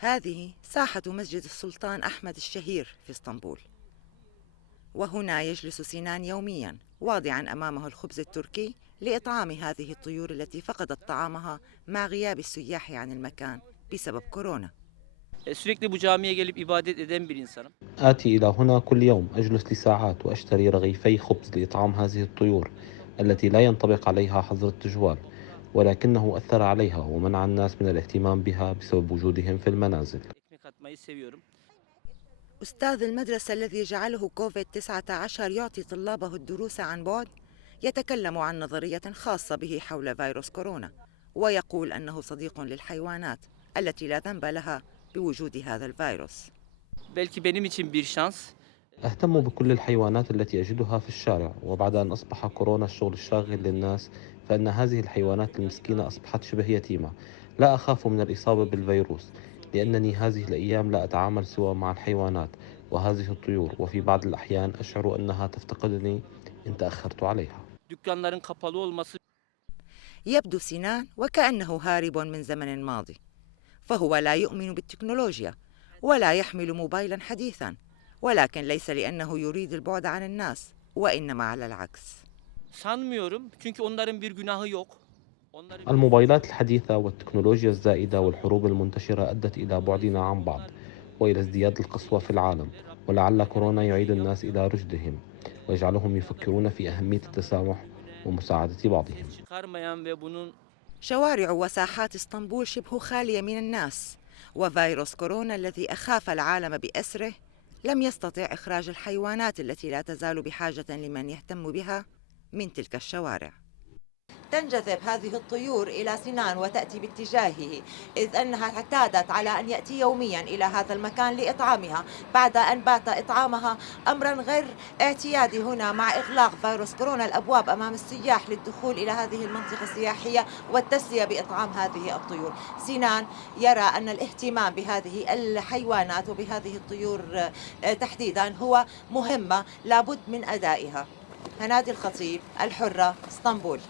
هذه ساحة مسجد السلطان أحمد الشهير في اسطنبول، وهنا يجلس سنان يوميا واضعا أمامه الخبز التركي لإطعام هذه الطيور التي فقدت طعامها مع غياب السياح عن المكان بسبب كورونا. Sürekli bu camiye gelip ibadet eden bir insanım. آتي إلى هنا كل يوم، أجلس لساعات وأشتري رغيفي خبز لإطعام هذه الطيور التي لا ينطبق عليها حظر التجوال، ولكنه أثر عليها ومنع الناس من الاهتمام بها بسبب وجودهم في المنازل. Ekmek atmayı seviyorum. أستاذ المدرسة الذي جعله كوفيد-19 يعطي طلابه الدروس عن بعد يتكلم عن نظرية خاصة به حول فيروس كورونا، ويقول أنه صديق للحيوانات التي لا ذنب لها بوجود هذا الفيروس. Belki benim için bir şans. أهتم بكل الحيوانات التي أجدها في الشارع، وبعد أن أصبح كورونا الشغل الشاغل للناس، فإن هذه الحيوانات المسكينة أصبحت شبه يتيمة. لا أخاف من الإصابة بالفيروس، لأنني هذه الأيام لا أتعامل سوى مع الحيوانات وهذه الطيور، وفي بعض الأحيان أشعر أنها تفتقدني إن تأخرت عليها. Dükkanların kapalı olması. يبدو سنان وكأنه هارب من زمن ماضي، فهو لا يؤمن بالتكنولوجيا ولا يحمل موبايلا حديثا، ولكن ليس لأنه يريد البعد عن الناس، وإنما على العكس. Sanmıyorum. Çünkü onların bir günahı yok. Onların الموبايلات الحديثة والتكنولوجيا الزائدة والحروب المنتشرة أدت إلى بعدنا عن بعض وإلى ازدياد القسوة في العالم، ولعل كورونا يعيد الناس إلى رشدهم ويجعلهم يفكرون في أهمية التسامح ومساعدة بعضهم. çıkarmayan ve bunun شوارع وساحات اسطنبول شبه خالية من الناس، وفيروس كورونا الذي أخاف العالم بأسره لم يستطع إخراج الحيوانات التي لا تزال بحاجة لمن يهتم بها من تلك الشوارع. تنجذب هذه الطيور إلى سنان وتأتي باتجاهه، إذ أنها اعتادت على أن يأتي يوميا إلى هذا المكان لإطعامها، بعد أن بات إطعامها أمرا غير اعتيادي هنا مع إغلاق فيروس كورونا الأبواب أمام السياح للدخول إلى هذه المنطقة السياحية والتسلية بإطعام هذه الطيور. سنان يرى أن الاهتمام بهذه الحيوانات وبهذه الطيور تحديدا هو مهمة لابد من أدائها. هنادي الخطيب، الحرة، اسطنبول.